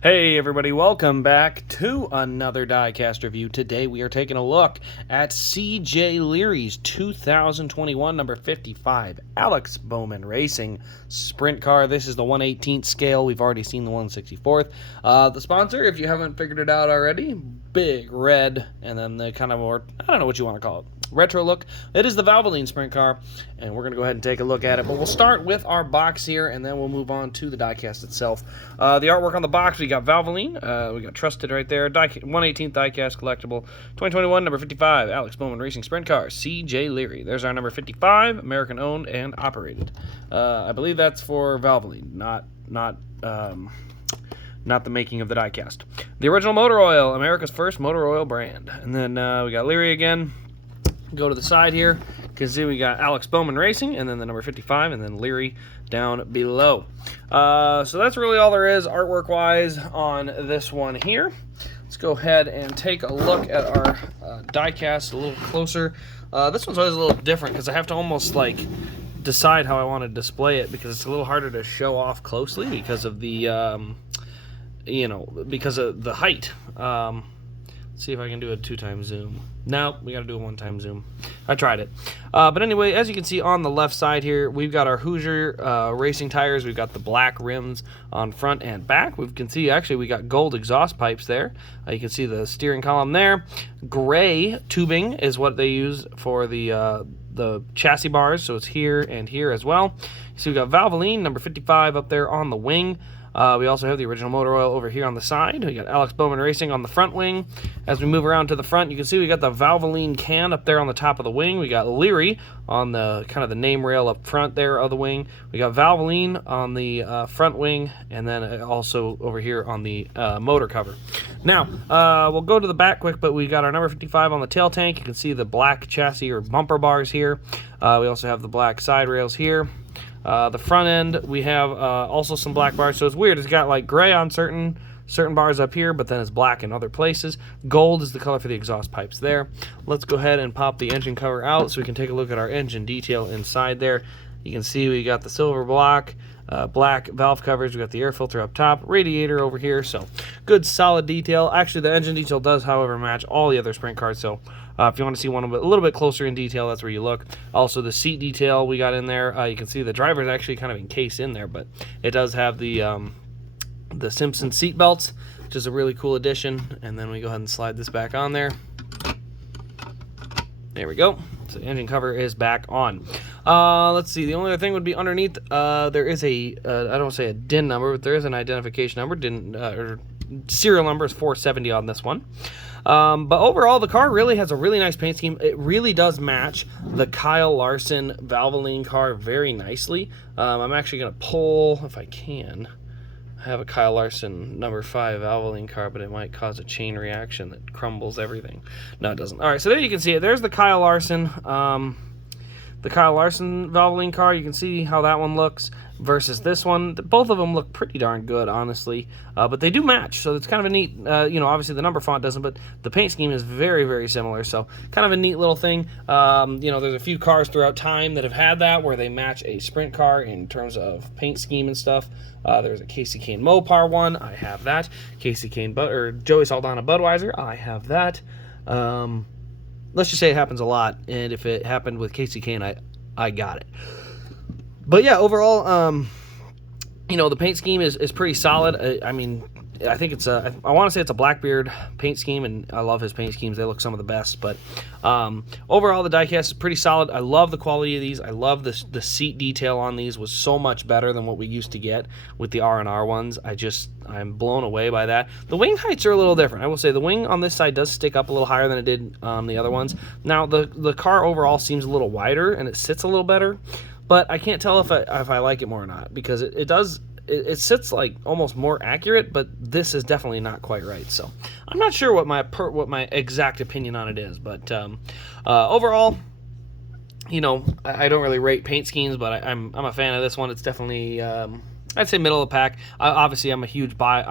Hey everybody, welcome back to another Diecast review. Today we are taking a look at C.J. Leary's 2021 number 55 Alex Bowman Racing Sprint Car. This is the 1/18th scale. We've already seen the 1/64th. The sponsor, if you haven't figured it out already, big red, and then the kind of more, I don't know what you want to call it, retro look. It is the Valvoline Sprint Car, and we're going to go ahead and take a look at it. But we'll start with our box here, and then we'll move on to the diecast itself. The artwork on the box, we got Valvoline. We got Trusted right there. 1/18th diecast collectible. 2021, number 55, Alex Bowman Racing Sprint Car, C.J. Leary. There's our number 55, American owned and operated. I believe that's for Valvoline, not the making of the diecast. The original motor oil, America's first motor oil brand. And then we got Leary again. Go to the side here. You can see we got Alex Bowman Racing, and then the number 55, and then Leary down below. So that's really all there is artwork-wise on this one here. Let's go ahead and take a look at our diecast a little closer. This one's always a little different because I have to almost like decide how I want to display it because it's a little harder to show off closely because of the because of the height. Let's see if I can do a 2-time zoom. No, we got to do a 1-time zoom. I tried it. But anyway, as you can see on the left side here, we've got our Hoosier racing tires. We've got the black rims on front and back. We can see, actually, we got gold exhaust pipes there. You can see the steering column there. Gray tubing is what they use for the chassis bars, so it's here and here as well. So we've got Valvoline, number 55 up there on the wing. We also have the original motor oil over here on the side. We got Alex Bowman Racing on the front wing. As we move around to the front, you can see we got the Valvoline can up there on the top of the wing. We got Leary on the kind of the name rail up front there of the wing. We got Valvoline on the front wing, and then also over here on the motor cover. Now, we'll go to the back quick, but we got our number 55 on the tail tank. You can see the black chassis or bumper bars here. We also have the black side rails here. The front end, we have also some black bars, so it's weird. It's got like gray on certain bars up here, but then it's black in other places. Gold is the color for the exhaust pipes there. Let's go ahead and pop the engine cover out so we can take a look at our engine detail inside there. You can see we got the silver block, black valve covers. We got the air filter up top, radiator over here, so good solid detail. Actually, the engine detail does, however, match all the other sprint cars, so if you want to see one a little bit closer in detail, that's where you look. Also, the seat detail we got in there. You can see the driver's actually kind of encased in there, but it does have the Simpson seat belts, which is a really cool addition. And then we go ahead and slide this back on there. There we go. So the engine cover is back on. Let's see. The only other thing would be underneath. There is I don't want to say a DIN number, but there is an identification number. Or serial number is 470 on this one. But overall, the car really has a really nice paint scheme. It really does match the Kyle Larson Valvoline car very nicely. I'm actually going to pull, if I can. I have a Kyle Larson number 5 Valvoline car, but it might cause a chain reaction that crumbles everything. No, it doesn't. All right, so there you can see it. There's the Kyle Larson. The Kyle Larson Valvoline car, you can see how that one looks versus this one. Both of them look pretty darn good, honestly, but they do match, so it's kind of a neat, obviously the number font doesn't, but the paint scheme is very, very similar, so kind of a neat little thing. There's a few cars throughout time that have had that, where they match a sprint car in terms of paint scheme and stuff. There's a Casey Kane Mopar one, I have that. Casey Kane, or Joey Saldana Budweiser, I have that. Let's just say it happens a lot, and if it happened with Casey Kane, I got it. But yeah, overall, the paint scheme is pretty solid. I think it's I want to say it's a Blackbeard paint scheme, and I love his paint schemes. They look some of the best. But overall, the diecast is pretty solid. I love the quality of these. I love the seat detail on these was so much better than what we used to get with the R&R ones. I'm blown away by that. The wing heights are a little different. I will say the wing on this side does stick up a little higher than it did on the other ones. Now, the car overall seems a little wider, and it sits a little better. But I can't tell if I like it more or not, because it sits like almost more accurate, but this is definitely not quite right. So I'm not sure what my exact opinion on it is, but overall, I don't really rate paint schemes, but I'm a fan of this one. It's definitely I'd say middle of the pack. Obviously, I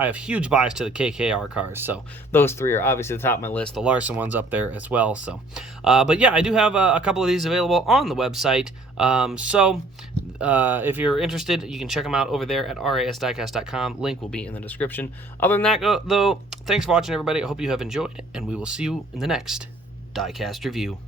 have huge bias to the KKR cars, so those three are obviously at the top of my list. The Larson one's up there as well. So, but yeah, I do have a couple of these available on the website. If you're interested, you can check them out over there at rasdiecast.com. Link will be in the description. Other than that, though, thanks for watching, everybody. I hope you have enjoyed, and we will see you in the next Diecast review.